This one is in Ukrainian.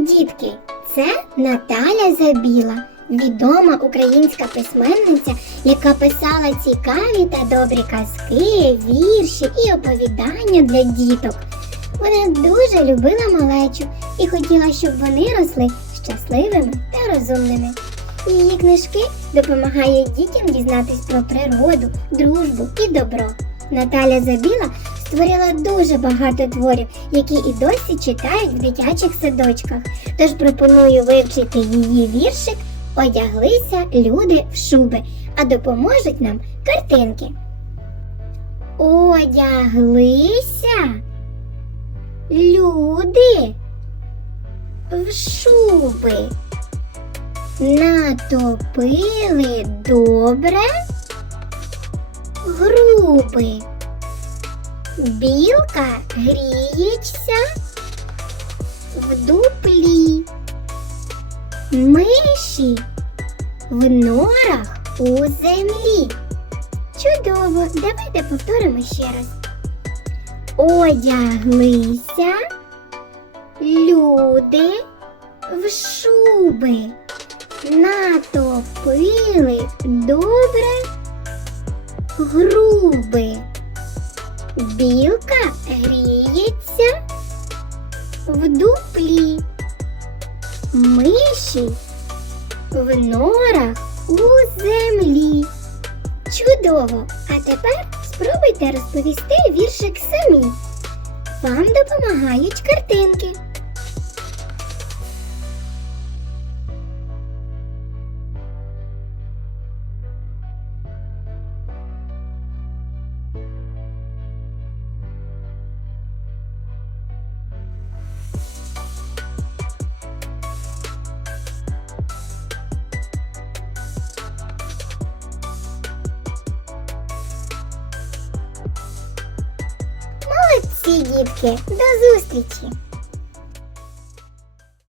Дітки, це Наталя Забіла, відома українська письменниця, яка писала цікаві та добрі казки, вірші і оповідання для діток. Вона дуже любила малечу і хотіла, щоб вони росли щасливими та розумними. Її книжки допомагають дітям дізнатись про природу, дружбу і добро. Наталя Забіла створила дуже багато творів, які і досі читають в дитячих садочках. Тож пропоную вивчити її віршик Одяглися люди в шуби, а допоможуть нам картинки. Одяглися люди в шуби. Натопили добре груби. Білка гріється в дуплі. Миші в норах у землі. Чудово, давайте повторимо ще раз. Одяглися люди в шуби. Натопили добре груби. Білка гріється в дуплі. Миші в норах у землі. Чудово! А тепер спробуйте розповісти віршик самі. Вам допомагають картинки. Дітки! До зустрічі!